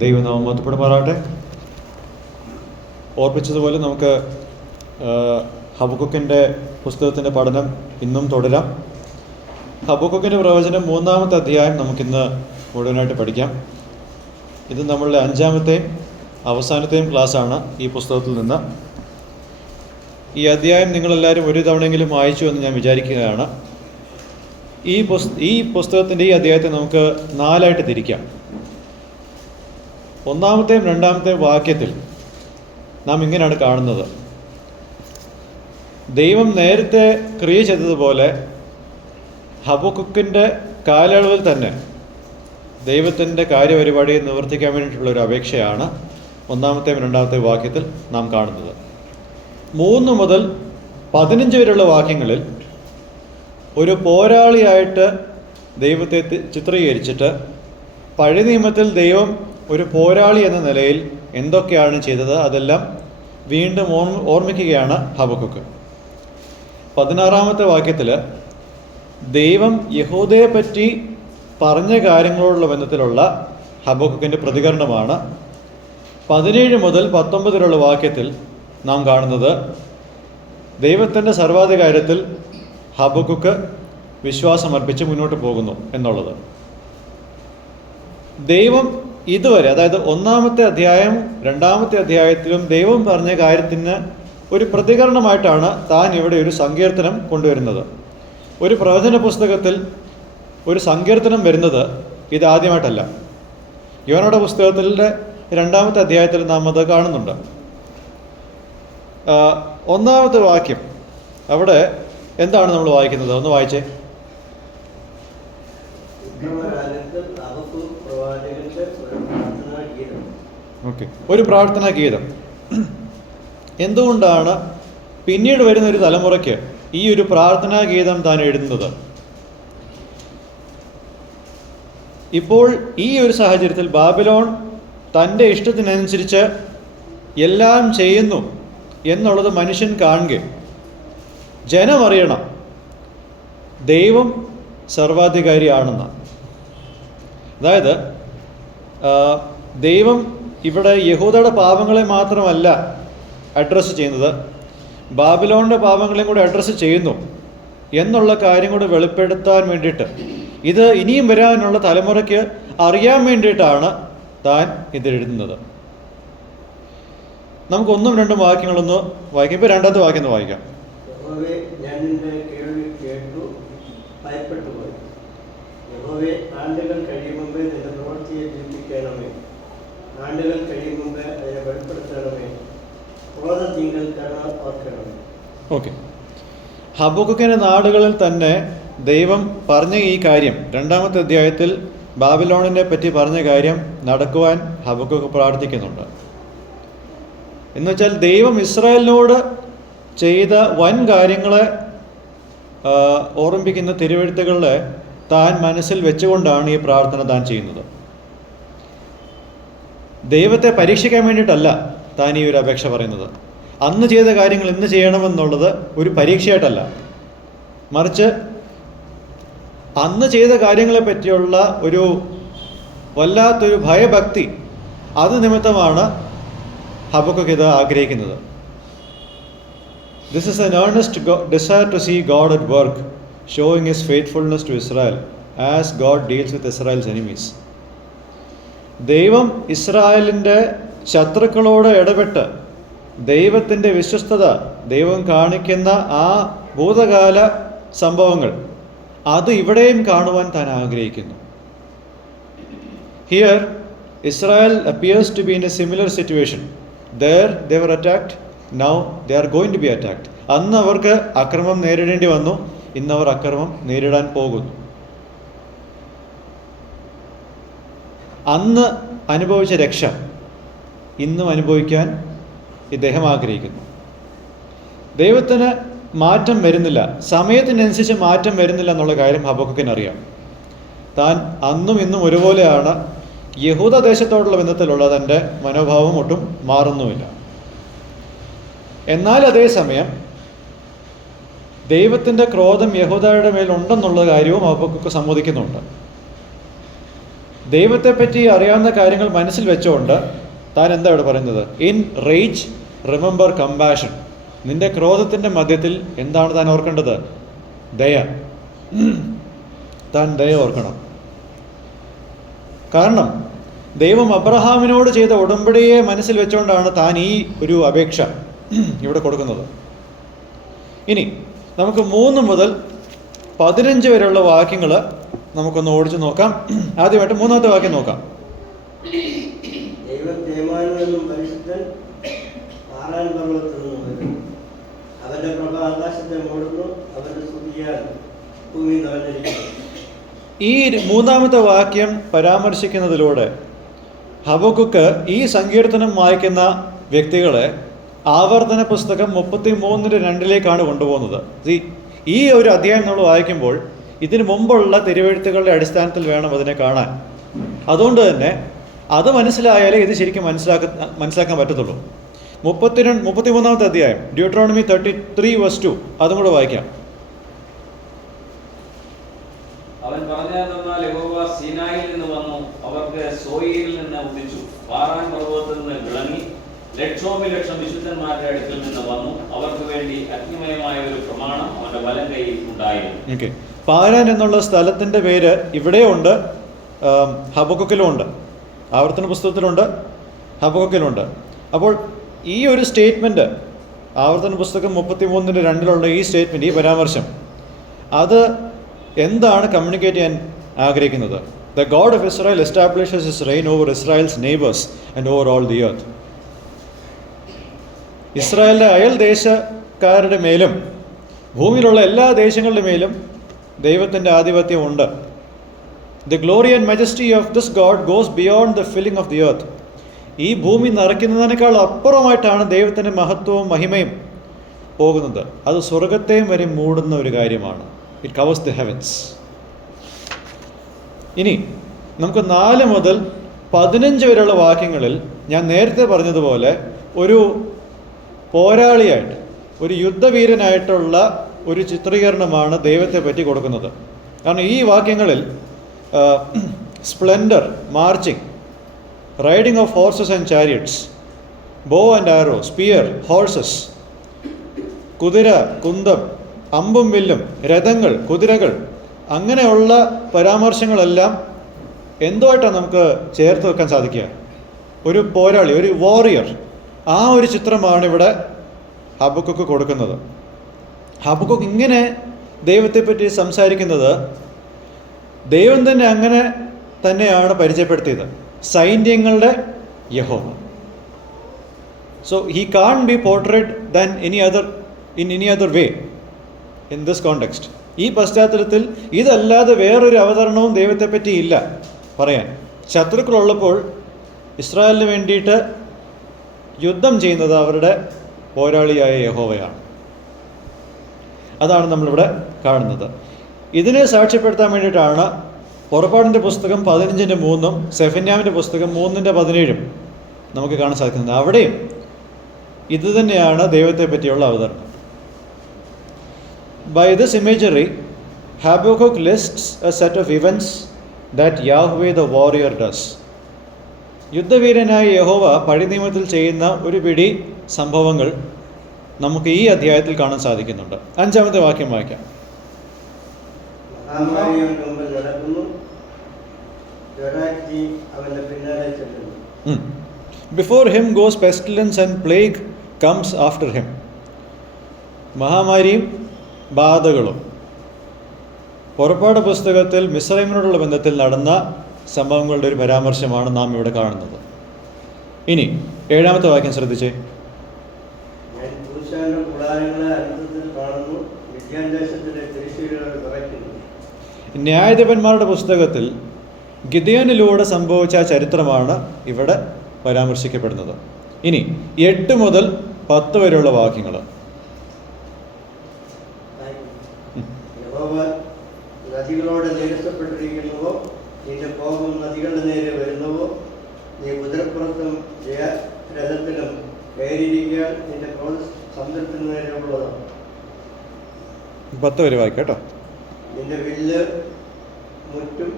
ദൈവനാമം മഹത്വപ്പെടുമാറാകട്ടെ. ഓർപ്പിച്ചതുപോലെ നമുക്ക് ഹബക്കൂക്കിൻ്റെ പുസ്തകത്തിൻ്റെ പഠനം ഇന്നും തുടരാം. ഹബക്കൂക്കിൻ്റെ പ്രവചനം 3-ാമത്തെ അധ്യായം നമുക്കിന്ന് മുഴുവനായിട്ട് പഠിക്കാം. ഇത് നമ്മളുടെ 5-ാമത്തെയും അവസാനത്തെയും ക്ലാസ്സാണ് ഈ പുസ്തകത്തിൽ നിന്ന്. ഈ അധ്യായം നിങ്ങളെല്ലാവരും ഒരു തവണയെങ്കിലും വായിച്ചു എന്ന് ഞാൻ വിചാരിക്കുകയാണ്. ഈ പുസ്തകത്തിൻ്റെ ഈ അധ്യായത്തെ നമുക്ക് 4ആയിട്ട് തിരിക്കാം. 1-ാമത്തെയും 2-ാമത്തെയും വാക്യത്തിൽ നാം ഇങ്ങനെയാണ് കാണുന്നത്: ദൈവം നേരത്തെ ക്രിയ ചെയ്തതുപോലെ ഹബക്കൂക്കിൻ്റെ കാലയളവിൽ തന്നെ ദൈവത്തിൻ്റെ കാര്യപരിപാടിയെ നിവർത്തിക്കാൻ വേണ്ടിയിട്ടുള്ളൊരു അപേക്ഷയാണ് 1-ാമത്തെയും 2-ാമത്തെയും വാക്യത്തിൽ നാം കാണുന്നത്. 3 മുതൽ 15 വരെയുള്ള വാക്യങ്ങളിൽ ഒരു പോരാളിയായിട്ട് ദൈവത്തെ ചിത്രീകരിച്ചിട്ട് പഴയ നിയമത്തിൽ ദൈവം ഒരു പോരാളി എന്ന നിലയിൽ എന്തൊക്കെയാണ് ചെയ്തത് അതെല്ലാം വീണ്ടും ഓർമ്മിക്കുകയാണ് ഹബക്കൂക്ക്. 16-ാമത്തെ വാക്യത്തിൽ ദൈവം യഹൂദയെ പറ്റി പറഞ്ഞ കാര്യങ്ങളോടുള്ള ബന്ധത്തിലുള്ള ഹബക്കൂക്കിൻ്റെ പ്രതികരണമാണ്. 17 മുതൽ 19 വരെയുള്ള വാക്യത്തിൽ നാം കാണുന്നത് ദൈവത്തിൻ്റെ സർവാധികാരത്തിൽ ഹബക്കൂക്ക് വിശ്വാസമർപ്പിച്ച് മുന്നോട്ട് പോകുന്നു എന്നുള്ളത്. ദൈവം ഇതുവരെ, അതായത് 1-ാമത്തെ അധ്യായം 2-ാമത്തെ അധ്യായത്തിലും ദൈവം പറഞ്ഞ കാര്യത്തിന് ഒരു പ്രതികരണമായിട്ടാണ് താൻ ഇവിടെ ഒരു സങ്കീർത്തനം കൊണ്ടുവരുന്നത്. ഒരു പ്രവചന പുസ്തകത്തിൽ ഒരു സങ്കീർത്തനം വരുന്നത് ഇതാദ്യമായിട്ടല്ല. യോനയുടെ പുസ്തകത്തിൻ്റെ 2-ാമത്തെ അധ്യായത്തിൽ നാം അത് കാണുന്നുണ്ട്. 1-ാമത്തെ വാക്യം, അവിടെ എന്താണ് നമ്മൾ വായിക്കുന്നത്? ഒന്ന് വായിച്ചേ. ഓക്കെ, ഒരു പ്രാർത്ഥനാ ഗീതം. എന്തുകൊണ്ടാണ് പിന്നീട് വരുന്ന ഒരു തലമുറയ്ക്ക് ഈ ഒരു പ്രാർത്ഥനാ ഗീതം താൻ എഴുതുന്നത്? ഇപ്പോൾ ഈ ഒരു സാഹചര്യത്തിൽ ബാബിലോൺ തൻ്റെ ഇഷ്ടത്തിനനുസരിച്ച് എല്ലാം ചെയ്യുന്നു എന്നുള്ളത് മനുഷ്യൻ കാണുക, ജനമറിയണം ദൈവം സർവാധികാരിയാണെന്ന്. അതായത് ദൈവം ഇവിടെ യഹൂദയുടെ പാപങ്ങളെ മാത്രമല്ല അഡ്രസ്സ് ചെയ്യുന്നത്, ബാബിലോണിൻ്റെ പാപങ്ങളെയും കൂടെ അഡ്രസ്സ് ചെയ്യുന്നു എന്നുള്ള കാര്യം കൂടെ വെളിപ്പെടുത്താൻ വേണ്ടിയിട്ട്, ഇത് ഇനിയും വരാനുള്ള തലമുറയ്ക്ക് അറിയാൻ വേണ്ടിയിട്ടാണ് താൻ ഇതിലെഴുതുന്നത്. നമുക്ക് 1-2 വാക്യങ്ങളൊന്ന് വായിക്കാം. ഇപ്പോൾ 2-ാമത്തെ വാക്യം ഒന്ന് വായിക്കാം. ഓക്കെ, ഹബക്കൂക്കിൻ്റെ നാടുകളിൽ തന്നെ ദൈവം പറഞ്ഞ ഈ കാര്യം, 2-ാമത്തെ അധ്യായത്തിൽ ബാബിലോണിനെ പറ്റി പറഞ്ഞ കാര്യം നടക്കുവാൻ ഹബക്കൂക്ക് പ്രാർത്ഥിക്കുന്നുണ്ട്. എന്നുവെച്ചാൽ ദൈവം ഇസ്രായേലിനോട് ചെയ്ത വൻ കാര്യങ്ങളെ ഓർമ്മിപ്പിക്കുന്ന തിരുവെഴുത്തുകളെ താൻ മനസ്സിൽ വെച്ചുകൊണ്ടാണ് ഈ പ്രാർത്ഥന താൻ ചെയ്യുന്നത്. ദൈവത്തെ പരീക്ഷിക്കാൻ വേണ്ടിയിട്ടല്ല താൻ ഈ ഒരു അപേക്ഷ പറയുന്നത്. അന്ന് ചെയ്ത കാര്യങ്ങൾ ഇന്ന് ചെയ്യണമെന്നുള്ളത് ഒരു പരീക്ഷയായിട്ടല്ല, മറിച്ച് അന്ന് ചെയ്ത കാര്യങ്ങളെ പറ്റിയുള്ള ഒരു വല്ലാത്തൊരു ഭയഭക്തി, അത് നിമിത്തമാണ് ഹബക്കൂക്ക് ഇത് ആഗ്രഹിക്കുന്നത്. This is an earnest desire to see God at work, showing His faithfulness to Israel as God deals with Israel's enemies. ദൈവം ഇസ്രായേലിൻ്റെ ശത്രുക്കളോട് ഇടപെട്ട് ദൈവത്തിൻ്റെ വിശ്വസ്തത ദൈവം കാണിക്കുന്ന ആ ഭൂതകാല സംഭവങ്ങൾ അത് ഇവിടെയും കാണുവാൻ താൻ ആഗ്രഹിക്കുന്നു. Here, Israel appears to be in a similar situation. There they were attacked, now they are going to be attacked. അന്ന് അവർക്ക് അക്രമം നേരിടേണ്ടി വന്നു, ഇന്നവർ അക്രമം നേരിടാൻ പോകുന്നു. അന്ന് അനുഭവിച്ച രക്ഷ ഇന്നും അനുഭവിക്കാൻ ഇദ്ദേഹം ആഗ്രഹിക്കുന്നു. ദൈവത്തിന് മാറ്റം വരുന്നില്ല, സമയത്തിനനുസരിച്ച് മാറ്റം വരുന്നില്ല എന്നുള്ള കാര്യം ഹബക്കൂക്കിനറിയാം. താൻ അന്നും ഇന്നും ഒരുപോലെയാണ്. യഹൂദ ദേശത്തോടുള്ള ബന്ധത്തിലുള്ള തൻ്റെ മനോഭാവം ഒട്ടും മാറുന്നുമില്ല. എന്നാൽ അതേസമയം ദൈവത്തിൻ്റെ ക്രോധം യഹൂദയുടെ മേലുണ്ടെന്നുള്ള കാര്യവും ഹബക്കൂക്ക് സമ്മതിക്കുന്നുണ്ട്. ദൈവത്തെപ്പറ്റി അറിയാവുന്ന കാര്യങ്ങൾ മനസ്സിൽ വെച്ചുകൊണ്ട് താൻ എന്താ ഇവിടെ പറയുന്നത്? In rage remember compassion. നിന്റെ ക്രോധത്തിൻ്റെ മധ്യത്തിൽ എന്താണ് താൻ ഓർക്കേണ്ടത്? ദയ. താൻ ദയ ഓർക്കണം. കാരണം ദൈവം അബ്രഹാമിനോട് ചെയ്ത ഉടമ്പടിയെ മനസ്സിൽ വെച്ചുകൊണ്ടാണ് താൻ ഈ ഒരു അപേക്ഷ ഇവിടെ കൊടുക്കുന്നത്. ഇനി നമുക്ക് 3 മുതൽ 15 വരെയുള്ള വാക്യങ്ങൾ നമുക്കൊന്ന് ഓടിച്ചു നോക്കാം. ആദ്യമായിട്ട് 3-ാമത്തെ വാക്യം നോക്കാം. ദൈവം തേമാനിൽ നിന്നും പരിശുദ്ധൻ പാറാൻ പർവ്വതത്തിൽ നിന്നും വരും. അവന്റെ പ്രഭ ആകാശത്തെ മൂടുന്നു. അവന്റെ സ്തുതിയാൽ ഭൂമി നിറഞ്ഞിരിക്കുന്നു. ഈ 3-ാമത്തെ വാക്യം പരാമർശിക്കുന്നതിലൂടെ ഹബക്കുക്ക് ഈ സങ്കീർത്തനം വായിക്കുന്ന വ്യക്തികളെ ആവർത്തന പുസ്തകം 33:2 കൊണ്ടുപോകുന്നത്. ഈ ഒരു അധ്യായം നമ്മൾ വായിക്കുമ്പോൾ ഇതിനു മുമ്പുള്ള തിരുവെഴുത്തുകളുടെ അടിസ്ഥാനത്തിൽ വേണം അതിനെ കാണാൻ. അതുകൊണ്ട് തന്നെ അത് മനസ്സിലായാലേ ഇത് ശരിക്കും മനസ്സിലാക്കാൻ പറ്റത്തുള്ളൂ. 33-ാമത്തെ അധ്യായം ഡ്യൂട്രോണമി 33:2 അതും കൂടെ വായിക്കാം. അവൻ പറഞ്ഞതെന്നാൽ യഹോവ സീനായിൽ നിന്ന് വന്നു, അവർക്ക് സോയീരിൽ നിന്ന് ഉദിച്ചു, പാറാൻ പർവ്വതത്തിൽ നിന്ന് വിളങ്ങി, ലക്ഷോപലക്ഷം വിശുദ്ധന്മാരുടെ അടുക്കൽ നിന്ന് വന്നു, അവർക്ക് വേണ്ടി അഗ്നിമയമായ ഒരു പ്രമാണം അവന്റെ വലം കൈയിൽ ഉണ്ടായിരുന്നു. പാരാൻ എന്നുള്ള സ്ഥലത്തിൻ്റെ പേര് ഇവിടെയുണ്ട്, ഹബക്കുക്കിലും ഉണ്ട്, ആവർത്തന പുസ്തകത്തിലുണ്ട്, ഹബക്കുക്കിലുണ്ട്. അപ്പോൾ ഈ ഒരു സ്റ്റേറ്റ്മെൻറ്റ്, ആവർത്തന പുസ്തകം 33:2 ഈ സ്റ്റേറ്റ്മെൻറ്റ്, ഈ പരാമർശം, അത് എന്താണ് കമ്മ്യൂണിക്കേറ്റ് ചെയ്യാൻ ആഗ്രഹിക്കുന്നത്? The God of Israel establishes his rain over Israel's neighbours and over all the earth. ഇസ്രായേലിൻ്റെ അയൽ ദേശക്കാരുടെ മേലും ഭൂമിയിലുള്ള എല്ലാ ദേശങ്ങളുടെ മേലും ദൈവത്തിൻ്റെ ആധിപത്യം ഉണ്ട്. The glory and majesty of this God goes beyond the filling of the earth. ഈ ഭൂമി നിറയ്ക്കുന്നതിനേക്കാൾ അപ്പുറമായിട്ടാണ് ദൈവത്തിൻ്റെ മഹത്വവും മഹിമയും പോകുന്നത്. അത് സ്വർഗത്തെയും വരെ മൂടുന്ന ഒരു കാര്യമാണ്. It covers the heavens. ഇനി നമുക്ക് 4 മുതൽ 15 വരെയുള്ള വാക്യങ്ങളിൽ ഞാൻ നേരത്തെ പറഞ്ഞതുപോലെ ഒരു പോരാളിയായിട്ട്, ഒരു യുദ്ധവീരനായിട്ടുള്ള ഒരു ചിത്രീകരണമാണ് ദൈവത്തെ പറ്റി കൊടുക്കുന്നത്. കാരണം ഈ വാക്യങ്ങളിൽ splendour, marching, riding of horses and chariots, bow and arrow, spear, horses, കുതിര, കുന്തം, അമ്പും വില്ലും, രഥങ്ങൾ, കുതിരകൾ, അങ്ങനെയുള്ള പരാമർശങ്ങളെല്ലാം എന്തുമായിട്ടാണ് നമുക്ക് ചേർത്ത് വെക്കാൻ സാധിക്കുക? ഒരു പോരാളി, ഒരു വാറിയർ, ആ ഒരു ചിത്രമാണ് ഇവിടെ ഹബക്കുക്ക് കൊടുക്കുന്നത്. ഹബക്കുക്ക് ഇങ്ങനെ ദൈവത്തെപ്പറ്റി സംസാരിക്കുന്നത് ദൈവം തന്നെ അങ്ങനെ തന്നെയാണ് പരിചയപ്പെടുത്തിയത്, സൈന്യങ്ങളുടെ Jehovah. So he can be portrait than any other way in this context. ഈ പശ്ചാത്തലത്തിൽ ഇതല്ലാതെ വേറൊരു അവതരണവും ദൈവത്തെപ്പറ്റി ഇല്ല പറയാൻ. ശത്രുക്കളുള്ളപ്പോൾ ഇസ്രായേലിന് വേണ്ടിയിട്ട് യുദ്ധം ചെയ്യുന്നത് അവരുടെ പോരാളിയായ യഹോവയാണ്. അതാണ് നമ്മളിവിടെ കാണുന്നത്. ഇതിനെ സാക്ഷ്യപ്പെടുത്താൻ വേണ്ടിയിട്ടാണ് പുറപ്പാടിൻ്റെ പുസ്തകം 15:3 സെഫന്യാവിൻ്റെ പുസ്തകം 3:17 നമുക്ക് കാണാൻ സാധിക്കുന്നത്. അവിടെയും ഇത് തന്നെയാണ് ദൈവത്തെ പറ്റിയുള്ള അവതരണം. By this imagery, Habakkuk lists a set of events that Yahweh the warrior does. യുദ്ധവീരനായ യഹോവ പഴയ നിയമത്തിൽ ചെയ്യുന്ന ഒരു പിടി സംഭവങ്ങൾ നമുക്ക് ഈ അധ്യായത്തിൽ കാണാൻ സാധിക്കുന്നുണ്ട്. 5-ാമത്തെ വാക്യം വായിക്കാം. Before him goes pestilence and plague comes after him. മഹാമാരിയും ബാധകളും പുറപ്പാട് പുസ്തകത്തിൽ മിസ്രൈമിനോടുള്ള ബന്ധത്തിൽ നടന്ന സംഭവങ്ങളുടെ ഒരു പരാമർശമാണ് നാം ഇവിടെ കാണുന്നത്. ഇനി 7-ാമത്തെ വാക്യം ശ്രദ്ധിച്ചേ. ന്യായാധിപന്മാരുടെ പുസ്തകത്തിൽ ഗിദെയോനിലൂടെ സംഭവിച്ച ചരിത്രമാണ് ഇവിടെ പരാമർശിക്കപ്പെടുന്നത്. ഇനി 8 മുതൽ 10 വരെയുള്ള വാക്യങ്ങൾ. നദികളോട് നിരസപ്പെട്ടിരിക്കുന്നുവോ, നിന്റെ കോപം നദികളുടെ നേരെ വരുന്നുവോ, നീ കുതിരപ്പുറത്തും രഥത്തിലും കയറിയിരിക്കാൻ നിന്റെ ക്രോധം സമുദ്രത്തിന് നേരെ ഉള്ളതാണ്. 10 വരെ വായിക്കാം കേട്ടോ. നിന്റെ വില്ല് മുറ്റും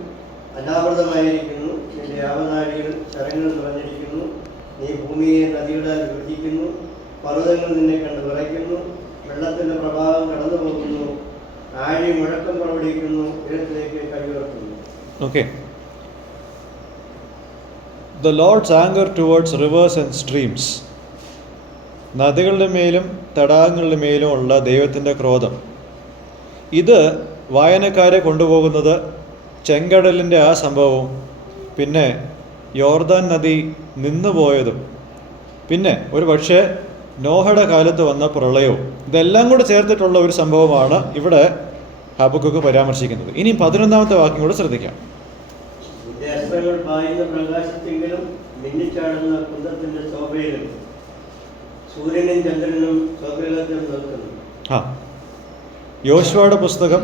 അനാവൃതമായിരിക്കുന്നു. നിന്റെ ആവനാഴികൾ ശരങ്ങൾ നിറഞ്ഞിരിക്കുന്നു. നീ ഭൂമിയെ നദികളാൽ വിഭജിക്കുന്നു. പർവ്വതങ്ങൾ നിന്നെ കണ്ട് വിറയ്ക്കുന്നു. വെള്ളത്തിൻ്റെ പ്രഭാവം കടന്നു പോകുന്നു. ആഴി മുഴക്കം പുറപ്പെടുവിക്കുന്നു. ഉയരത്തിലേക്ക് കൈയുയർത്തുന്നു. Okay. The Lord's anger towards rivers and streams. നദികളുടെ മേലും തടാകങ്ങളുടെ മേലും ഉള്ള ദൈവത്തിൻ്റെ ക്രോധം. ഇത് വായനക്കാരെ കൊണ്ടുപോകുന്നത് ചെങ്കടലിൻ്റെ ആ സംഭവവും, പിന്നെ യോർദാൻ നദി നിന്നുപോയതും, പിന്നെ ഒരു പക്ഷേ നോഹയുടെ കാലത്ത് വന്ന പ്രളയവും, ഇതെല്ലാം കൂടെ ചേർത്തിട്ടുള്ള ഒരു സംഭവമാണ് ഇവിടെ ഹബക്കുക്ക് പരാമർശിക്കുന്നത്. ഇനി 11ാമത്തെ വാക്യം കൂടെ ശ്രദ്ധിക്കാം. നിന്റെ അസ്ത്രങ്ങൾ പായുന്ന പ്രകാശത്തെങ്കിലും മിന്നിച്ചാടുന്ന കുന്തത്തിന്റെ ശോഭയിലും സൂര്യനും ചന്ദ്രനും സ്വഗ്രഹത്തിൽ നിൽക്കുന്നു. യോശുവയുടെ പുസ്തകം,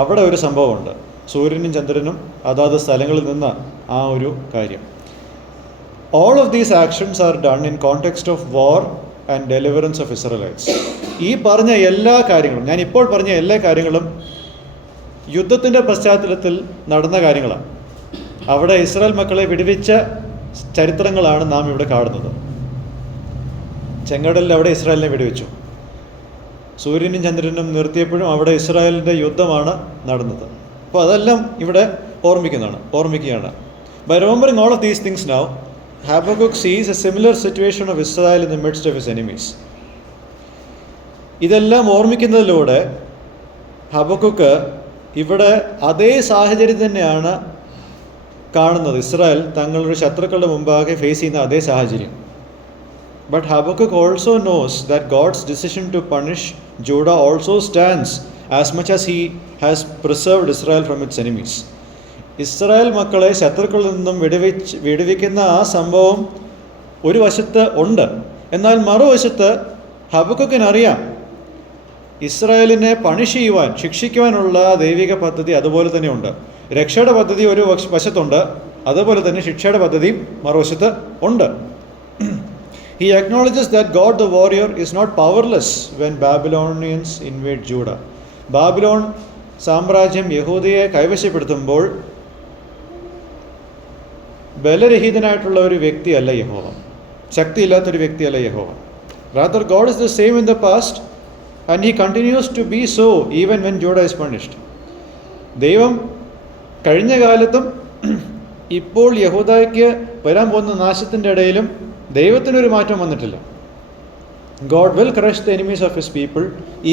അവിടെ ഒരു സംഭവമുണ്ട്. സൂര്യനും ചന്ദ്രനും അതാത് സ്ഥലങ്ങളിൽ നിന്ന് ആ ഒരു കാര്യം. All of these actions are done in context of war and deliverance of Israelites. ഈ പറഞ്ഞ എല്ലാ കാര്യങ്ങളും, ഞാൻ ഇപ്പോൾ പറഞ്ഞ എല്ലാ കാര്യങ്ങളും യുദ്ധത്തിൻ്റെ പശ്ചാത്തലത്തിൽ നടന്ന കാര്യങ്ങളാണ്. അവിടെ ഇസ്രായേൽ മക്കളെ വിടുവിച്ച ചരിത്രങ്ങളാണ് നാം ഇവിടെ കാണുന്നത്. ചെങ്കടലിൽ അവിടെ ഇസ്രായേലിനെ വിടുവിച്ചു. സൂര്യനും ചന്ദ്രനും നിർത്തിയപ്പോഴും അവിടെ ഇസ്രായേലിൻ്റെ യുദ്ധമാണ് നടന്നത്. അപ്പോൾ അതെല്ലാം ഇവിടെ ഓർമ്മിക്കുകയാണ്. By remembering all of these things now, Habakkuk sees a similar situation of Israel in the midst of his enemies. ഇതെല്ലാം ഓർമ്മിക്കുന്നതിലൂടെ ഹബക്കുക്ക് ഇവിടെ അതേ സാഹചര്യം തന്നെയാണ് കാണുന്നത്. ഇസ്രായേൽ തങ്ങളുടെ ശത്രുക്കളുടെ മുമ്പാകെ ഫേസ് ചെയ്യുന്ന അതേ സാഹചര്യം. But Habakkuk also knows that God's decision to punish Judah also stands as much as he has preserved Israel from its enemies. Israel മക്കളെ ശത്രുക്കളിൽ നിന്നും വിടുവിക്കുന്ന ആ സംഭവം ഒരു വശത്ത് ഉണ്ട്. എന്നാൽ മറുവശത്ത് ഹബക്കുക്കിനറിയാം ഇസ്രായേലിനെ പണിഷ് ചെയ്യുവാൻ, ശിക്ഷിക്കുവാനുള്ള ദൈവിക പദ്ധതി അതുപോലെ തന്നെ ഉണ്ട്. രക്ഷയുടെ പദ്ധതി ഒരു വശത്തുണ്ട്, അതുപോലെ തന്നെ ശിക്ഷയുടെ പദ്ധതിയും മറുവശത്ത് ഉണ്ട്. He acknowledges that God the warrior is not powerless when Babylonians invade Judah. Babylon സാമ്രാജ്യം യഹൂദയെ കൈവശപ്പെടുത്തുമ്പോൾ ബലരഹിതനായിട്ടുള്ള ഒരു വ്യക്തിയല്ല യഹോവ, ശക്തിയില്ലാത്തൊരു വ്യക്തിയല്ല യഹോവ. Rather, God is the same in the past and he continues to be so even when Judah is punished. ദൈവം കഴിഞ്ഞ കാലത്തും ഇപ്പോൾ യഹൂദയ്ക്ക് വരാൻ പോകുന്ന നാശത്തിൻ്റെ ഇടയിലും ദൈവത്തിനൊരു മാറ്റം വന്നിട്ടില്ല. God will crush the enemies of his people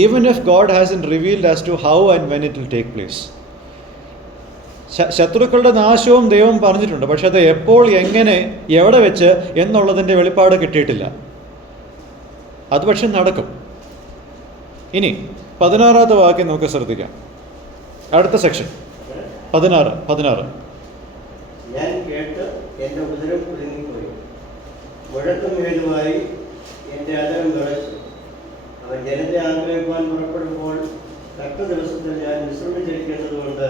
even if God hasn't revealed as to how and when it will take place. ശത്രുക്കളുടെ നാശവും ദൈവം പറഞ്ഞിട്ടുണ്ട്, പക്ഷെ അത് എപ്പോൾ, എങ്ങനെ, എവിടെ വെച്ച് എന്നുള്ളതിൻ്റെ വെളിപ്പാട് കിട്ടിയിട്ടില്ല. അത് പക്ഷെ നടക്കും. ഇനി 16ാമത്തെ വാക്യം നമുക്ക് ശ്രദ്ധിക്കാം. അടുത്ത സെക്ഷൻ 16. ഞാൻ കേട്ട് എൻ്റെ ഉദരം കുലുങ്ങിപ്പോയി, മുഴക്കം മേലുമായി എൻ്റെ അതരം വിറച്ചു. അവൻ ജനത്തെ ആഗ്രഹിക്കുവാൻ പുറപ്പെടുമ്പോൾ തക്ക ദിവസത്തിൽ ഞാൻ വിശ്രമിച്ചിരിക്കേണ്ടതുകൊണ്ട്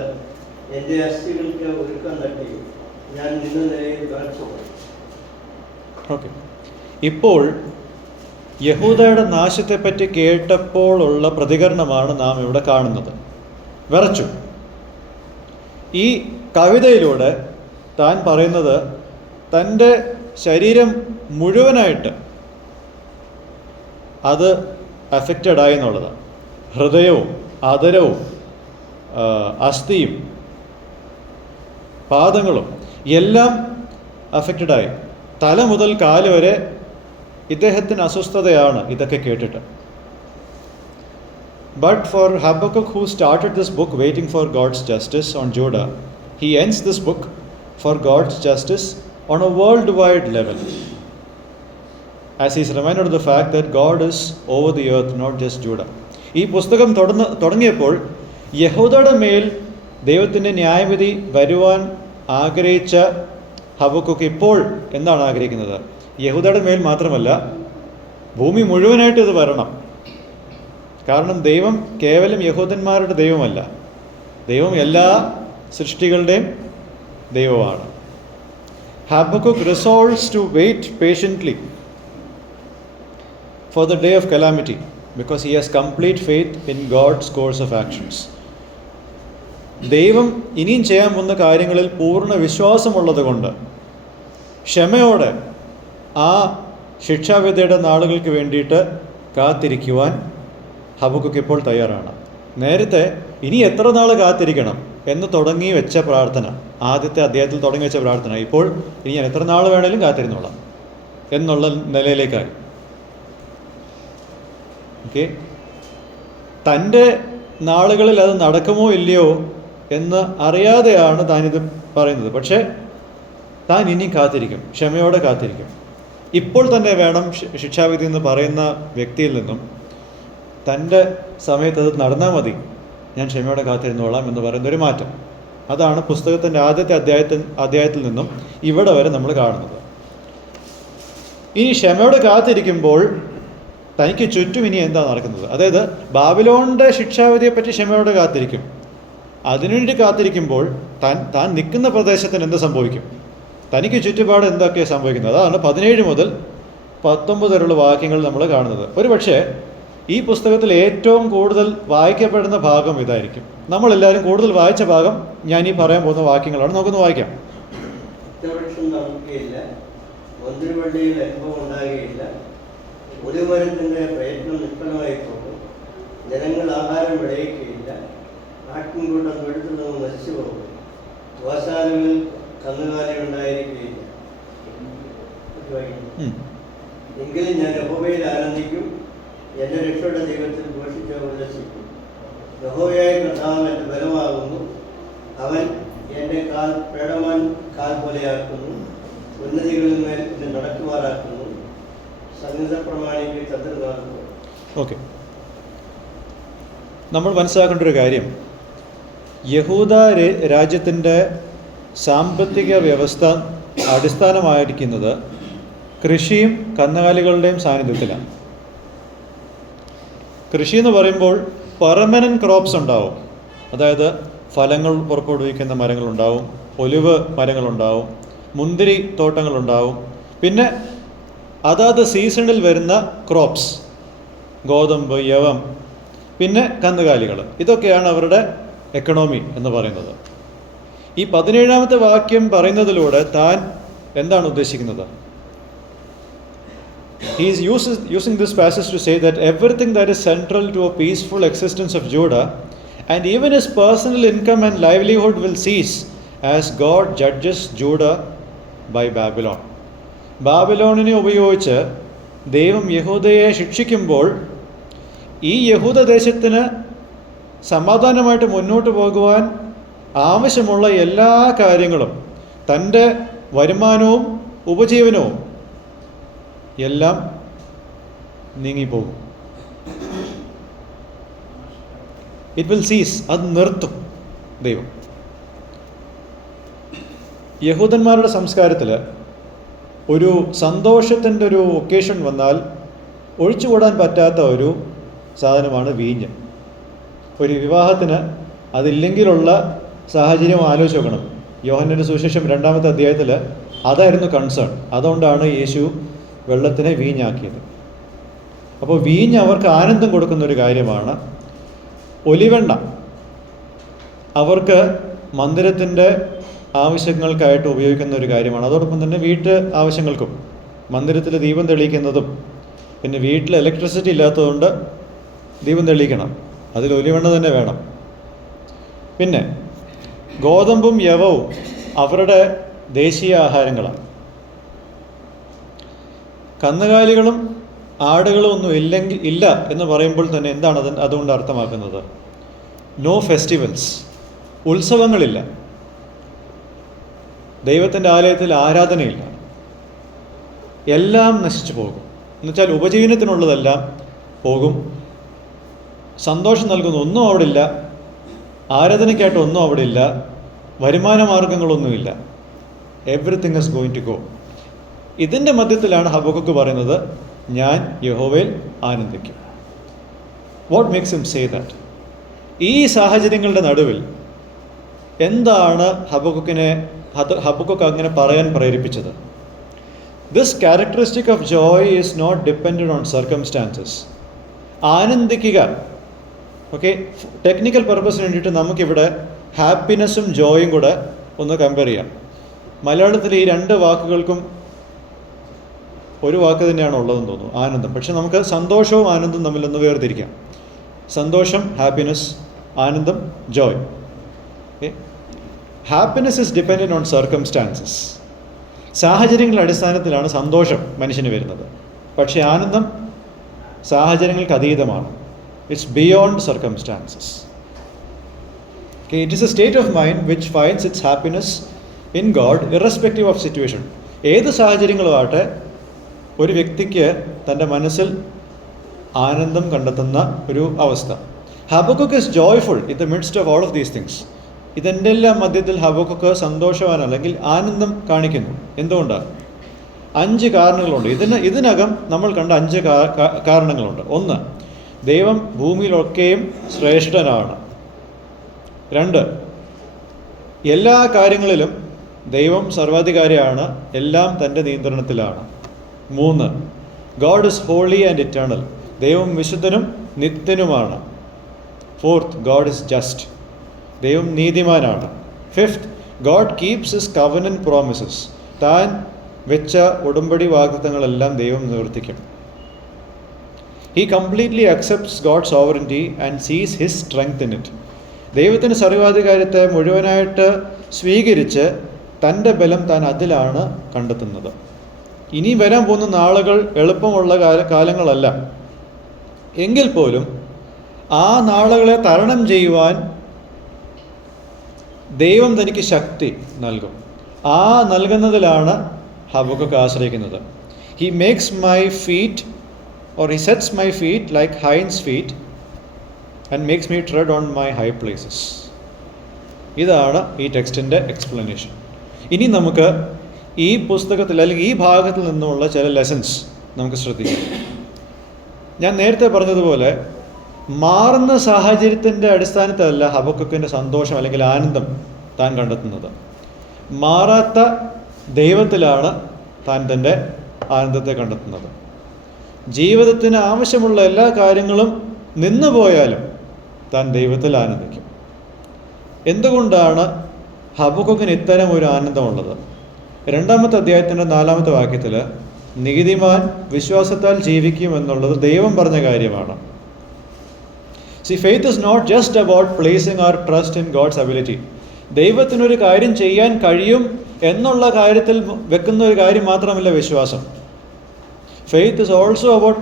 എൻ്റെ അസ്ഥികൾക്ക് ഒരുക്കം തട്ടി ഞാൻ നിന്ന നിലയിൽ വിറച്ചു. ഓക്കെ, ഇപ്പോൾ യഹൂദയുടെ നാശത്തെപ്പറ്റി കേട്ടപ്പോഴുള്ള പ്രതികരണമാണ് നാം ഇവിടെ കാണുന്നത്. വിറച്ചു. ഈ കവിതയിലൂടെ താൻ പറയുന്നത് തൻ്റെ ശരീരം മുഴുവനായിട്ട് അത് അഫക്റ്റഡായി എന്നുള്ളതാണ്. ഹൃദയവും ആദരവും അസ്ഥിയും പാദങ്ങളും എല്ലാം അഫക്റ്റഡായി. തല മുതൽ കാല് വരെ ഇദ്ദേഹത്തിന് അസ്വസ്ഥതയാണ് ഇതൊക്കെ കേട്ടിട്ട്. But for Habakkuk, who started this book waiting for God's justice on Judah, he ends this book for God's justice on a worldwide level, as he is reminded of the fact that God is over the earth, not just Judah. ഈ പുസ്തകം തുടങ്ങിയപ്പോൾ യഹൂദയുടെ മേൽ ദൈവത്തിൻ്റെ ന്യായവിധി വരുവാൻ ആഗ്രഹിച്ച ഹബക്കുക്ക് ഇപ്പോൾ എന്താണ് ആഗ്രഹിക്കുന്നത്? യഹൂദയുടെ മേൽ മാത്രമല്ല, ഭൂമി മുഴുവനായിട്ട് ഇത് വരണം. കാരണം ദൈവം കേവലം യഹൂദന്മാരുടെ ദൈവമല്ല, ദൈവം എല്ലാ സൃഷ്ടികളുടെയും ദൈവമാണ്. Habakkuk resolves to wait patiently for the day of calamity because he has complete faith in God's course of actions. ദൈവം ഇനിയും ചെയ്യാൻ പോകുന്ന കാര്യങ്ങളിൽ പൂർണ്ണ വിശ്വാസമുള്ളത് കൊണ്ട് ക്ഷമയോടെ ആ ശിക്ഷാവിധിയുടെ നാളുകൾക്ക് വേണ്ടിയിട്ട് കാത്തിരിക്കുവാൻ ഹബക്കുക്ക് ഇപ്പോൾ തയ്യാറാണ്. നേരത്തെ ഇനി എത്ര നാൾ കാത്തിരിക്കണം എന്ന് തുടങ്ങി വെച്ച പ്രാർത്ഥന, ആദ്യത്തെ അധ്യായത്തിൽ തുടങ്ങി വെച്ച പ്രാർത്ഥന ഇപ്പോൾ ഇനി ഞാൻ എത്ര നാൾ വേണേലും കാത്തിരുന്നോളാം എന്നുള്ള നിലയിലേക്കായി. ഓക്കെ, തൻ്റെ നാളുകളിൽ അത് നടക്കുമോ ഇല്ലയോ എന്ന് അറിയാതെയാണ് താനിത് പറയുന്നത്. പക്ഷേ താൻ ഇനി കാത്തിരിക്കും, ക്ഷമയോടെ കാത്തിരിക്കും. ഇപ്പോൾ തന്നെ വേണം ശിക്ഷാവിധി എന്ന് പറയുന്ന വ്യക്തിയിൽ നിന്നും തൻ്റെ സമയത്ത് അത് നടന്നാൽ മതി, ഞാൻ ക്ഷമയോടെ കാത്തിരുന്നോളാം എന്ന് പറയുന്നൊരു മാറ്റം. അതാണ് പുസ്തകത്തിൻ്റെ ആദ്യത്തെ അധ്യായത്തിൽ നിന്നും ഇവിടെ വരെ നമ്മൾ കാണുന്നത്. ഇനി ക്ഷമയോടെ കാത്തിരിക്കുമ്പോൾ തനിക്ക് ചുറ്റും ഇനി എന്താ നടക്കുന്നത്? അതായത് ബാബിലോണിൻ്റെ ശിക്ഷാവിധിയെപ്പറ്റി ക്ഷമയോടെ കാത്തിരിക്കും. അതിനുവേണ്ടി കാത്തിരിക്കുമ്പോൾ താൻ നിൽക്കുന്ന പ്രദേശത്തിന് എന്ത് സംഭവിക്കും, തനിക്ക് ചുറ്റുപാട് എന്തൊക്കെയാണ് സംഭവിക്കുന്നത്? അതാണ് 17 മുതൽ 19 വരെയുള്ള വാക്യങ്ങൾ നമ്മൾ കാണുന്നത്. ഒരു പക്ഷേ ഈ പുസ്തകത്തിൽ ഏറ്റവും കൂടുതൽ വായിക്കപ്പെടുന്ന ഭാഗം ഇതായിരിക്കും. നമ്മളെല്ലാവരും കൂടുതൽ വായിച്ച ഭാഗം ഞാൻ ഈ പറയാൻ പോകുന്ന വാക്യങ്ങളാണ്. നമുക്കൊന്ന് വായിക്കാം. മുന്തിരിവള്ളിയിൽ അനുഭവം ഉണ്ടാകുകയില്ല, ഒലിമരത്തിൻ്റെ പ്രയത്നം നിഷ്ഫലമായി പോകും, ജനങ്ങൾ ആഹാരം വിളയിക്കുകയില്ല, ആട്ടിൻകൂട്ടം തൊഴുത്തിൽ നിന്ന് നശിച്ചു പോകും, ഗോശാലകളിൽ കന്നുകാലി ഉണ്ടായിരിക്കുകയില്ല. എങ്കിലും ഞാൻ യഹോവയിൽ ആനന്ദിക്കും, എൻ്റെ രക്ഷയുടെ ദൈവത്തിൽ ഘോഷിച്ച് ഉല്ലസിക്കും. യഹോവയായ കർത്താവ് എൻ്റെ ബലമാകുന്നു, അവൻ എൻ്റെ പേടമാൻ കാൽ പോലെയാക്കുന്നു, ഉന്നതികളിൽ മേൽ എന്നെ നടക്കുമാറാക്കുന്നു, സംഗീത പ്രമാണിക്ക് ചന്ദ്രനാഥ്. ഓക്കെ, നമ്മൾ മനസ്സിലാക്കേണ്ട ഒരു കാര്യം, യഹൂദ രാജ്യത്തിൻ്റെ സാമ്പത്തിക വ്യവസ്ഥ അടിസ്ഥാനമായിരിക്കുന്നത് കൃഷിയും കന്നുകാലികളുടെയും സാന്നിധ്യത്തിലാണ്. കൃഷി എന്ന് പറയുമ്പോൾ പെർമനൻറ്റ് ക്രോപ്സ് ഉണ്ടാവും. അതായത് ഫലങ്ങൾ പുറപ്പെടുവിക്കുന്ന മരങ്ങളുണ്ടാവും, ഒലിവ് മരങ്ങളുണ്ടാവും, മുന്തിരി തോട്ടങ്ങളുണ്ടാവും, പിന്നെ അതാത് സീസണിൽ വരുന്ന ക്രോപ്സ്, ഗോതമ്പ്, യവം, പിന്നെ കന്നുകാലികൾ. ഇതൊക്കെയാണ് അവരുടെ എക്കണോമി എന്ന് പറയുന്നത്. ഈ 17-ാമത്തെ വാക്യം പറയുന്നതിലൂടെ താൻ എന്താണ് ഉദ്ദേശിക്കുന്നത്? He is using this passage to say that everything that is central to a peaceful existence of Judah and even his personal income and livelihood will cease as God judges Judah by Babylon. ബാബിലോണിനെ ഉപയോഗിച്ച് ദൈവം യഹൂദയെ ശിക്ഷിക്കുമ്പോൾ ഈ യഹൂദ ദേശത്തിന് സമാധാനമായിട്ട് മുന്നോട്ട് പോകുവാൻ ആവശ്യമുള്ള എല്ലാ കാര്യങ്ങളും, തൻ്റെ വരുമാനവും ഉപജീവനവും എല്ലാം നീങ്ങിപ്പോകും. ഇറ്റ് വിൽ സീസ്, അത് നിർത്തും ദൈവം. യഹൂദന്മാരുടെ സംസ്കാരത്തിൽ ഒരു സന്തോഷത്തിൻ്റെ ഒരു ഒക്കേഷൻ വന്നാൽ ഒഴിച്ചുകൂടാൻ പറ്റാത്ത ഒരു സാധനമാണ് വീഞ്ഞ്. ഒരു വിവാഹത്തിന് അതില്ലെങ്കിലുള്ള സാഹചര്യം ആലോചിച്ച് നോക്കണം. യോഹന്നാന്റെ സുവിശേഷം 2-ാമത്തെ അധ്യായത്തിൽ അതായിരുന്നു കൺസേൺ. അതുകൊണ്ടാണ് യേശു വെള്ളത്തിനെ വീഞ്ഞാക്കിയത്. അപ്പോൾ വീഞ്ഞ് അവർക്ക് ആനന്ദം കൊടുക്കുന്നൊരു കാര്യമാണ്. ഒലിവെണ്ണ അവർക്ക് മന്ദിരത്തിൻ്റെ ആവശ്യങ്ങൾക്കായിട്ട് ഉപയോഗിക്കുന്ന ഒരു കാര്യമാണ്. അതോടൊപ്പം തന്നെ വീട്ട് ആവശ്യങ്ങൾക്കും, മന്ദിരത്തിൽ ദീപം തെളിയിക്കുന്നതും, പിന്നെ വീട്ടിൽ ഇലക്ട്രിസിറ്റി ഇല്ലാത്തതുകൊണ്ട് ദീപം തെളിയിക്കണം, അതിൽ ഒലിവെണ്ണ തന്നെ വേണം. പിന്നെ ഗോതമ്പും യവവും അവരുടെ ദേശീയ ആഹാരങ്ങളാണ്. കന്നുകാലികളും ആടുകളും ഒന്നും ഇല്ല എന്ന് പറയുമ്പോൾ തന്നെ എന്താണ് അതുകൊണ്ട് അർത്ഥമാക്കുന്നത്? നോ ഫെസ്റ്റിവൽസ്, ഉത്സവങ്ങളില്ല, ദൈവത്തിൻ്റെ ആലയത്തിൽ ആരാധനയില്ല, എല്ലാം നശിച്ചു പോകും. എന്നുവെച്ചാൽ ഉപജീവനത്തിനുള്ളതെല്ലാം പോകും, സന്തോഷം നൽകുന്ന ഒന്നും അവിടെ ഇല്ല, ആരാധനയ്ക്കായിട്ട് ഒന്നും അവിടെ ഇല്ല, വരുമാന മാർഗങ്ങളൊന്നുമില്ല. Everything is going to go. ഇതിൻ്റെ മധ്യത്തിലാണ് ഹബക്കുക്ക് പറയുന്നത്, ഞാൻ യഹോവയിൽ ആനന്ദിക്കും. What makes him say that? ഈ സാഹചര്യങ്ങളുടെ നടുവിൽ എന്താണ് ഹബക്കുക്ക് അങ്ങനെ പറയാൻ പ്രേരിപ്പിച്ചത്? This characteristic of joy is not dependent on circumstances. ആനന്ദിക്കുക, ഓക്കെ, ടെക്നിക്കൽ പർപ്പസിന് വേണ്ടിയിട്ട് നമുക്കിവിടെ ഹാപ്പിനെസ്സും ജോയും കൂടെ ഒന്ന് കമ്പയർ ചെയ്യാം. മലയാളത്തിൽ ഈ രണ്ട് വാക്കുകൾക്കും ഒരു വാക്ക് തന്നെയാണ് ഉള്ളതെന്ന് തോന്നുന്നു, ആനന്ദം. പക്ഷെ നമുക്ക് സന്തോഷവും ആനന്ദവും തമ്മിലൊന്ന് വേർതിരിക്കാം. സന്തോഷം ഹാപ്പിനെസ്, ആനന്ദം joy. Happiness is dependent on circumstances. സാഹചര്യങ്ങളുടെ അടിസ്ഥാനത്തിലാണ് സന്തോഷം മനുഷ്യന് വരുന്നത്. പക്ഷേ ആനന്ദം സാഹചര്യങ്ങൾക്ക് അതീതമാണ്. It's beyond circumstances. It is a state of mind which finds its happiness in God irrespective of situation. ഏത് സാഹചര്യങ്ങളുമാകട്ടെ ഒരു വ്യക്തിക്ക് തൻ്റെ മനസ്സിൽ ആനന്ദം കണ്ടെത്തുന്ന ഒരു അവസ്ഥ. Habakkuk is joyful in the midst of all of these things. ഇതിൻ്റെ എല്ലാം മധ്യത്തിൽ ഹബക്കുക്ക് സന്തോഷവാൻ അല്ലെങ്കിൽ ആനന്ദം കാണിക്കുന്നു. എന്തുകൊണ്ടാണ്? 5 കാരണങ്ങളുണ്ട്. ഇതിനകം നമ്മൾ കണ്ട 5 കാരണങ്ങളുണ്ട്. 1, ദൈവം ഭൂമിയിലൊക്കെയും ശ്രേഷ്ഠനാണ്. 2, എല്ലാ കാര്യങ്ങളിലും ദൈവം സർവാധികാരിയാണ്, എല്ലാം തൻ്റെ നിയന്ത്രണത്തിലാണ്. 3, God is holy and eternal. ദൈവം വിശുദ്ധനും നിത്യനുമാണ്. 4, ഗോഡ് ഇസ് ജസ്റ്റ്. ദൈവം നീതിമാനാണ്. 5, God keeps his covenant promises. താൻ വെച്ച ഉടമ്പടി വാഗ്ദത്തങ്ങളെല്ലാം ദൈവം നിവർത്തിക്കും. He completely accepts God sovereignty and sees his strength in it. ദൈവത്തിൻ്റെ സർവാധികാരത്തെ മുഴുവനായിട്ട് സ്വീകരിച്ച് തൻ്റെ ബലം താൻ അതിലാണ് കണ്ടെത്തുന്നത്. ഇനി വരാൻ പോകുന്ന നാളുകൾ എളുപ്പമുള്ള കാലങ്ങളല്ല. എങ്കിൽ പോലും ആ നാളുകളെ തരണം ചെയ്യുവാൻ ദൈവം തനിക്ക് ശക്തി നൽകും. ആ നൽകുന്നതിലാണ് ഹബക്കുക്ക് ആശ്രയിക്കുന്നത്. He makes my feet or he sets my feet like hinds feet and makes me ട്രെഡ് on my high places. ഇതാണ് ഈ ടെക്സ്റ്റിൻ്റെ എക്സ്പ്ലനേഷൻ. ഇനി നമുക്ക് ഈ പുസ്തകത്തിൽ അല്ലെങ്കിൽ ഈ ഭാഗത്തിൽ നിന്നുമുള്ള ചില ലെസൺസ് നമുക്ക് ശ്രദ്ധിക്കാം. ഞാൻ നേരത്തെ പറഞ്ഞതുപോലെ മാറുന്ന സാഹചര്യത്തിൻ്റെ അടിസ്ഥാനത്തിലല്ല ഹബക്കുക്കിൻ്റെ സന്തോഷം അല്ലെങ്കിൽ ആനന്ദം താൻ കണ്ടെത്തുന്നത്. മാറാത്ത ദൈവത്തിലാണ് താൻ തൻ്റെ ആനന്ദത്തെ കണ്ടെത്തുന്നത്. ജീവിതത്തിന് ആവശ്യമുള്ള എല്ലാ കാര്യങ്ങളും നിന്നുപോയാലും താൻ ദൈവത്തിൽ ആനന്ദിക്കും. എന്തുകൊണ്ടാണ് ഹബക്കുക്കിന് ഇത്തരം ഒരു ആനന്ദമുള്ളത്? 2-ാമത്തെ അധ്യായത്തിൻ്റെ 4-ാമത്തെ വാക്യത്തിൽ നീതിമാൻ വിശ്വാസത്താൽ ജീവിക്കുമെന്നുള്ളത് ദൈവം പറഞ്ഞ കാര്യമാണ്. See, faith is not just about placing our trust in God's ability. ദൈവത്തിനൊരു കാര്യം ചെയ്യാൻ കഴിയും എന്നുള്ള കാര്യത്തിൽ വെക്കുന്ന ഒരു കാര്യം മാത്രമല്ല വിശ്വാസം. Faith is also about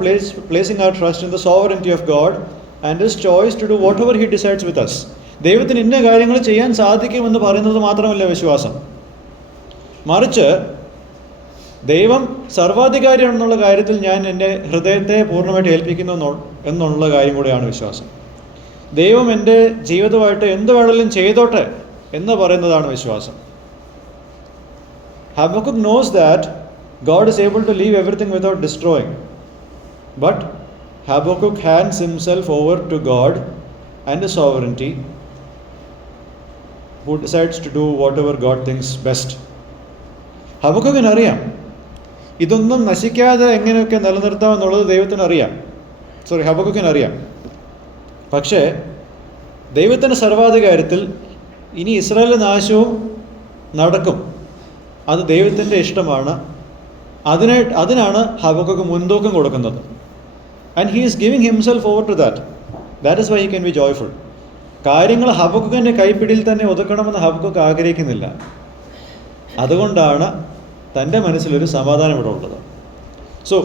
placing our trust in the sovereignty of God and His choice to do whatever He decides with us. ദൈവത്തിന് ഇന്ന കാര്യങ്ങൾ ചെയ്യാൻ സാധിക്കുമെന്ന് പറയുന്നത് മാത്രമല്ല വിശ്വാസം. മറിച്ച് ദൈവം സർവാധികാരിയാണെന്നുള്ള കാര്യത്തിൽ ഞാൻ എൻ്റെ ഹൃദയത്തെ പൂർണ്ണമായിട്ട് ഏൽപ്പിക്കുന്നു എന്നുള്ള കാര്യം കൂടെയാണ് വിശ്വാസം. ദൈവം എൻ്റെ ജീവിതമായിട്ട് എന്ത് വേണമെങ്കിലും ചെയ്തോട്ടെ എന്ന് പറയുന്നതാണ് വിശ്വാസം. Habakkuk knows that God is able to leave everything without destroying. But Habakkuk hands himself over to God and His sovereignty, who decides to do whatever God thinks best. ഹബക്കുക്കിന് അറിയാം ഇതൊന്നും നശിക്കാതെ എങ്ങനെയൊക്കെ നിലനിർത്താമെന്നുള്ളത് ഹബക്കുക്കിന് അറിയാം. പക്ഷേ ദൈവത്തിൻ്റെ സർവാധികാരത്തിൽ ഇനി ഇസ്രായേലിൻ്റെ നാശവും നടക്കും. അത് ദൈവത്തിൻ്റെ ഇഷ്ടമാണ്. അതിനാണ് ഹബക്കുക്ക് മുൻതൂക്കം കൊടുക്കുന്നത്. And he is giving himself over to that. That is why he can be joyful. കാര്യങ്ങൾ ഹബക്കുക്കിൻ്റെ കൈപ്പിടിയിൽ തന്നെ ഒതുക്കണമെന്ന് ഹബക്കുക്ക് ആഗ്രഹിക്കുന്നില്ല. അതുകൊണ്ടാണ് തൻ്റെ മനസ്സിലൊരു സമാധാനം ഇവിടെ ഉള്ളത്. So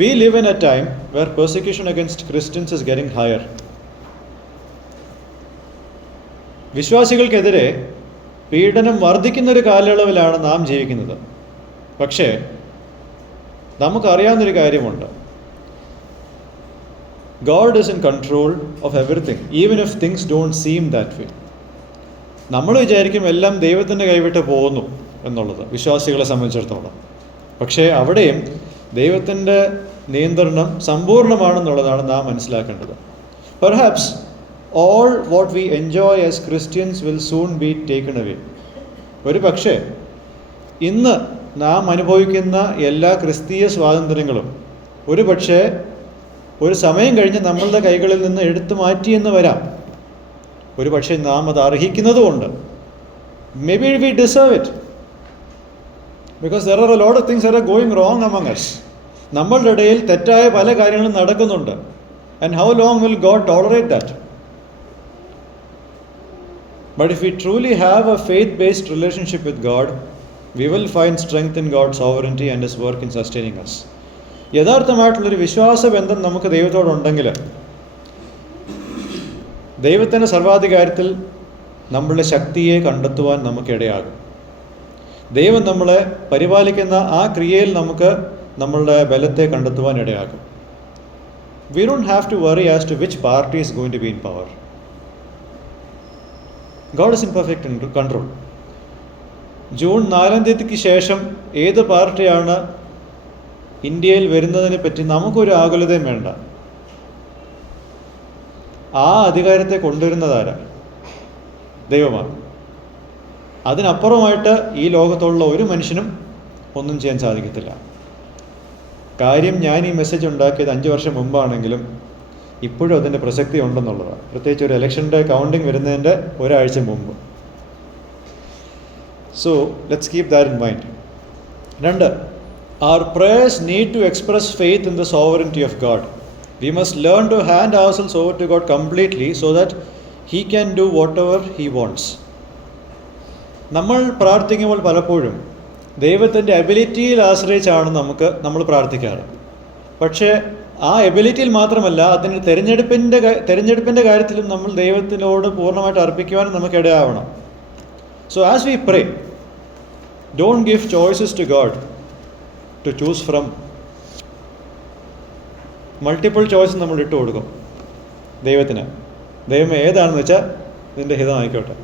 we live in a time where persecution against Christians is getting higher. വിശ്വാസികൾക്കെതിരെ പീഡനം വർദ്ധിക്കുന്നൊരു കാലയളവിലാണ് നാം ജീവിക്കുന്നത്. പക്ഷേ നമുക്കറിയാവുന്നൊരു കാര്യമുണ്ട്. God is in control of everything, even if things don't seem that way. നമ്മൾ വിചാരിക്കും എല്ലാം ദൈവത്തിൻ്റെ കൈവിട്ട് പോകുന്നു എന്നുള്ളത് വിശ്വാസികളെ സംബന്ധിച്ചിടത്തോളം. പക്ഷേ അവിടെയും ദൈവത്തിൻ്റെ നിയന്ത്രണം സമ്പൂർണ്ണമാണെന്നുള്ളതാണ് നാം മനസ്സിലാക്കേണ്ടത്. Perhaps all what we enjoy as Christians will soon be taken away. ഒരു പക്ഷേ ഇന്ന് നാം അനുഭവിക്കുന്ന എല്ലാ ക്രിസ്തീയ സ്വാതന്ത്ര്യങ്ങളും ഒരു പക്ഷേ ഒരു സമയം കഴിഞ്ഞ് നമ്മളുടെ കൈകളിൽ നിന്ന് എടുത്തു മാറ്റിയെന്ന് വരാം. ഒരു പക്ഷേ നാം അത് അർഹിക്കുന്നതുകൊണ്ട്. Maybe we deserve it, because there are a lot of things are going wrong among us. നമ്മളുടെ ഇടയിൽ തെറ്റായ പല കാര്യങ്ങളും നടക്കുന്നുണ്ട്. And how long will God tolerate that? But if we truly have a faith-based relationship with God, we will find strength in God's sovereignty and His work in sustaining us. യഥാർത്ഥമായിട്ടുള്ളൊരു വിശ്വാസ ബന്ധം നമുക്ക് ദൈവത്തോടുണ്ടെങ്കിൽ ദൈവത്തിൻ്റെ സർവാധികാരത്തിൽ നമ്മളുടെ ശക്തിയെ കണ്ടെത്തുവാൻ നമുക്കിടയാകും. ദൈവം നമ്മളെ പരിപാലിക്കുന്ന ആ ക്രിയയിൽ നമുക്ക് നമ്മളുടെ ബലത്തെ കണ്ടെത്തുവാൻ ഇടയാകും. We don't have to worry as to which party is going to be in power. God is in perfect control. June 4-ാം തീയതിക്ക് ശേഷം ഏത് പാർട്ടിയാണ് ഇന്ത്യയിൽ വരുന്നതിനെ പറ്റി നമുക്കൊരു ആകുലതയും വേണ്ട. ആ അധികാരത്തെ കൊണ്ടുവരുന്നതാരാ? ദൈവമാണ്. അതിനപ്പുറമായിട്ട് ഈ ലോകത്തുള്ള ഒരു മനുഷ്യനും ഒന്നും ചെയ്യാൻ സാധിക്കത്തില്ല. കാര്യം, ഞാൻ ഈ മെസ്സേജ് ഉണ്ടാക്കിയത് 5 വർഷം മുമ്പാണെങ്കിലും ഇപ്പോഴും അതിൻ്റെ പ്രസക്തി ഉണ്ടെന്നുള്ളതാണ്. പ്രത്യേകിച്ച് ഒരു ഇലക്ഷൻ്റെ കൗണ്ടിങ് വരുന്നതിൻ്റെ ഒരാഴ്ച മുമ്പ്. So let's keep that in mind. 2, our prayers need to express faith in the sovereignty of God. We must learn to hand ourselves over to God completely so that He can do whatever He wants. നമ്മൾ പ്രാർത്ഥിക്കുമ്പോൾ പലപ്പോഴും ദൈവത്തിൻ്റെ എബിലിറ്റിയിൽ ആശ്രയിച്ചാണ് നമ്മൾ പ്രാർത്ഥിക്കാറ്. പക്ഷേ ആ എബിലിറ്റിയിൽ മാത്രമല്ല, അതിന് തിരഞ്ഞെടുപ്പിൻ്റെ കാര്യത്തിലും നമ്മൾ ദൈവത്തിനോട് പൂർണ്ണമായിട്ട് അർപ്പിക്കുവാനും നമുക്ക് ഇടയാവണം. So as we pray, don't give choices to God to choose from. Multiple choice നമ്മൾ ഇട്ട് കൊടുക്കും ദൈവത്തിന്. ദൈവം ഏതാണെന്ന് വെച്ചാൽ ഇതിൻ്റെ ഹിതമായിക്കോട്ടെ.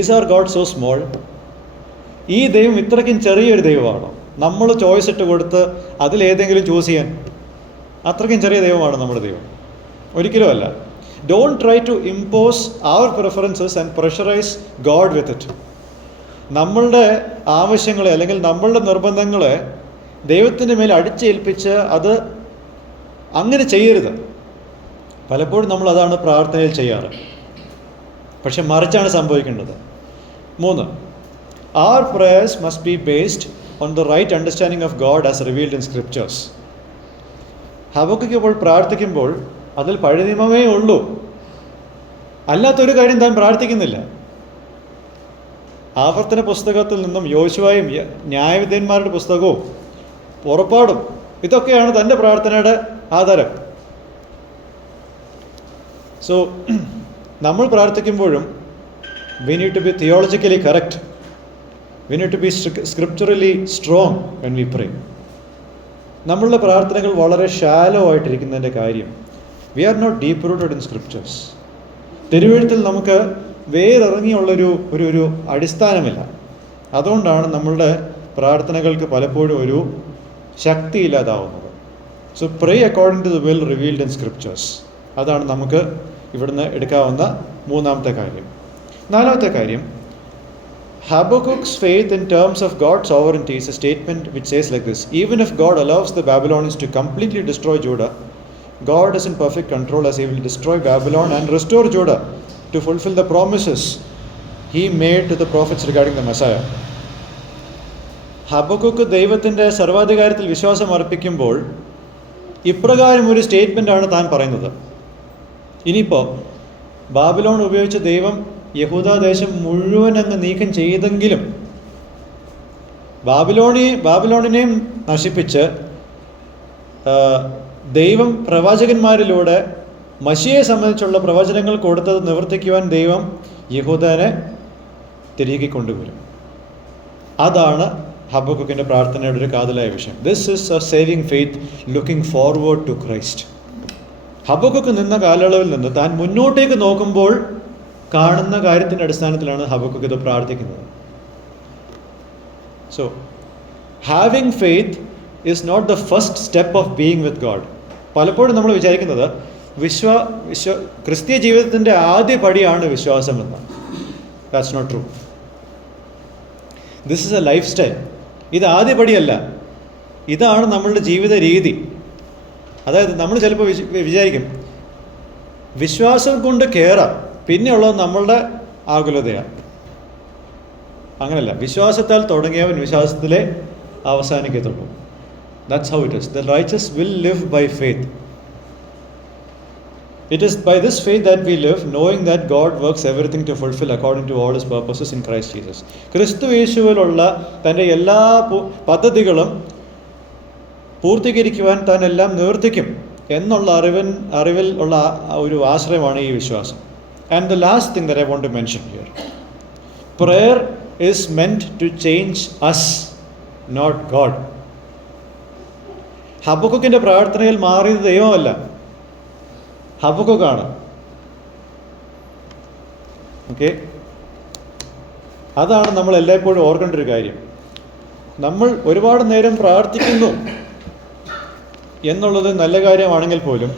Is our God so small? ഈ ദൈവം ഇത്രയ്ക്കും ചെറിയൊരു ദൈവമാണോ നമ്മൾ ചോയ്സ് ഇട്ട് കൊടുത്ത് അതിലേതെങ്കിലും ചൂസ് ചെയ്യാൻ? അത്രയ്ക്കും ചെറിയ ദൈവമാണ് നമ്മുടെ ദൈവം? ഒരിക്കലും അല്ല. Don't try to impose our preferences and pressurise God with it. നമ്മളുടെ ആവശ്യങ്ങളെ അല്ലെങ്കിൽ നമ്മളുടെ നിർബന്ധങ്ങളെ ദൈവത്തിൻ്റെ മേൽ അടിച്ചേൽപ്പിച്ച് അത് അങ്ങനെ ചെയ്യരുത്. പലപ്പോഴും നമ്മൾ അതാണ് പ്രാർത്ഥനയിൽ ചെയ്യാറ്. പക്ഷെ മറിച്ചാണ് സംഭവിക്കേണ്ടത്. 3, our prayers must be based on the right understanding of God as revealed in scriptures. Habakkuk ഇപ്പോൾ പ്രാർത്ഥിക്കുമ്പോൾ അതിൽ പഴയ നിയമമേ ഉള്ളൂ, അല്ലാത്തൊരു കാര്യം താൻ പ്രാർത്ഥിക്കുന്നില്ല. ആവർത്തന പുസ്തകത്തിൽ നിന്നും യോശുവയും ന്യായവിധേയന്മാരുടെ പുസ്തകവും പുറപ്പാടും ഇതൊക്കെയാണ് തൻ്റെ പ്രാർത്ഥനയുടെ ആധാരം. സോ നമ്മൾ പ്രാർത്ഥിക്കുമ്പോഴും we need to be theologically correct. We need to be scripturally strong when we pray. നമ്മളുടെ പ്രാർത്ഥനകൾ വളരെ ഷാലോ ആയിട്ടിരിക്കുന്നതിൻ്റെ കാര്യം, we are not deep rooted in scriptures. തിരുവെഴുത്തിൽ നമുക്ക് വേറിറങ്ങിയുള്ളൊരു ഒരു അടിസ്ഥാനമില്ല. അതുകൊണ്ടാണ് നമ്മളുടെ പ്രാർത്ഥനകൾക്ക് പലപ്പോഴും ഒരു ശക്തിയില്ലാതാവുന്നത്. So pray according to the will revealed in scriptures. അതാണ് നമുക്ക് ഇവിടുന്ന് എടുക്കാവുന്ന 3-ാമത്തെ കാര്യം. 4-ാമത്തെ കാര്യം, Habakkuk's faith in terms of God's sovereignty is a statement which says like this: even if God allows the Babylonians to completely destroy Judah, God is in perfect control as He will destroy Babylon and restore Judah to fulfill the promises He made to the prophets regarding the Messiah. Habakkuk ദൈവത്തിൻ്റെ സർവാധികാരത്തിൽ വിശ്വാസം അർപ്പിക്കുമ്പോൾ ഇപ്രകാരം ഒരു സ്റ്റേറ്റ്മെൻ്റാണ് താൻ പറയുന്നത്. ഇനിയിപ്പോൾ Babylon ഉപയോഗിച്ച് ദൈവം യഹൂദാദേശം മുഴുവൻ അങ്ങ് നീക്കം ചെയ്തെങ്കിലും ബാബിലോണിനെയും നശിപ്പിച്ച് ദൈവം പ്രവാചകന്മാരിലൂടെ മശിയെ സംബന്ധിച്ചുള്ള പ്രവചനങ്ങൾ കൊടുത്തത് നിവർത്തിക്കുവാൻ ദൈവം യഹൂദനെ തിരികെ കൊണ്ടുവരും. അതാണ് ഹബക്കുക്കിൻ്റെ പ്രാർത്ഥനയുടെ ഒരു കാതലായ വിഷയം. This is a saving faith looking forward to Christ. Habakkuk നിന്ന കാലയളവിൽ നിന്ന് താൻ മുന്നോട്ടേക്ക് നോക്കുമ്പോൾ കാണുന്ന കാര്യത്തിൻ്റെ അടിസ്ഥാനത്തിലാണ് ഹബക്കുക്ക് ഇത് പ്രാർത്ഥിക്കുന്നത്. So having faith is not the first step of being with God. പലപ്പോഴും നമ്മൾ വിചാരിക്കുന്നത് ക്രിസ്തീയ ജീവിതത്തിൻ്റെ ആദ്യ പടിയാണ് വിശ്വാസമെന്ന്. That's not true. This is a lifestyle. ഇത് ആദ്യ പടിയല്ല, ഇതാണ് നമ്മളുടെ ജീവിത രീതി. അതായത് നമ്മൾ ചിലപ്പോൾ വിചാരിക്കും വിശ്വാസം കൊണ്ട് കയറാം, പിന്നെയുള്ളത് നമ്മളുടെ ആകുലതയാണ്. അങ്ങനെയല്ല, വിശ്വാസത്താൽ തുടങ്ങിയവൻ വിശ്വാസത്തിലെ അവസാനിക്കത്തുള്ളൂ. That's how it is. The righteous will live by faith. It is by this faith that we live, knowing that God works everything to fulfill according to all His purposes in Christ Jesus. ക്രിസ്തു യേശുവിലുള്ള തൻ്റെ എല്ലാ പദ്ധതികളും പൂർത്തീകരിക്കുവാൻ താൻ എല്ലാം നിവർത്തിക്കും എന്നുള്ള അറിവിൽ ഉള്ള ഒരു ആശ്രയമാണ് ഈ വിശ്വാസം. And the last thing that I want to mention here, prayer is meant to change us, not God. ഹബക്കുക്കിൻ്റെ പ്രാർത്ഥനയിൽ മാറിയത് ദൈവമല്ല, ഹബക്കുക്കാണ്. ഓക്കെ, അതാണ് നമ്മൾ എല്ലായ്പ്പോഴും ഓർക്കേണ്ട ഒരു കാര്യം. നമ്മൾ ഒരുപാട് നേരം പ്രാർത്ഥിക്കുന്നു എന്നുള്ളത് നല്ല കാര്യമാണെങ്കിൽ പോലും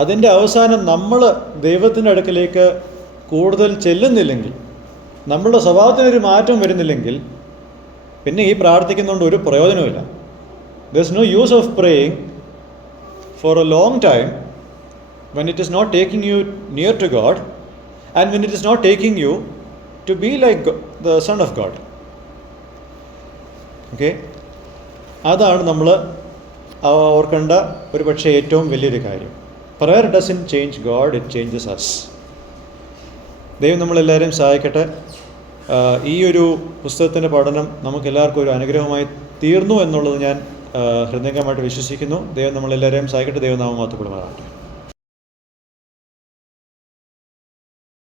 അതിൻ്റെ അവസാനം നമ്മൾ ദൈവത്തിൻ്റെ അടുക്കലേക്ക് കൂടുതൽ ചെല്ലുന്നില്ലെങ്കിൽ, നമ്മളുടെ സ്വഭാവത്തിനൊരു മാറ്റം വരുന്നില്ലെങ്കിൽ പിന്നെ ഈ പ്രാർത്ഥിക്കുന്നതുകൊണ്ട് ഒരു പ്രയോജനമില്ല. There is no use of praying for a long time when it is not taking you near to God and when it is not taking you to be like the Son of God. Okay? അതാണ് നമ്മൾ ഓർക്കേണ്ട ഒരു പക്ഷേ ഏറ്റവും വലിയൊരു കാര്യം. Prayer doesn't change God, it changes us. ദൈവം നമ്മളെല്ലാവരെയും സഹായിക്കട്ടെ. ഈ ഒരു പുസ്തകത്തിൻ്റെ പഠനം നമുക്കെല്ലാവർക്കും ഒരു അനുഗ്രഹമായി തീർന്നു എന്നുള്ളത് ഞാൻ ഹൃദയംഗമായിട്ട് വിശ്വസിക്കുന്നു. ദൈവം നമ്മളെല്ലാവരെയും സഹായിക്കട്ടെ. ദൈവനാമം മഹത്വപ്പെടുമാറാകട്ടെ.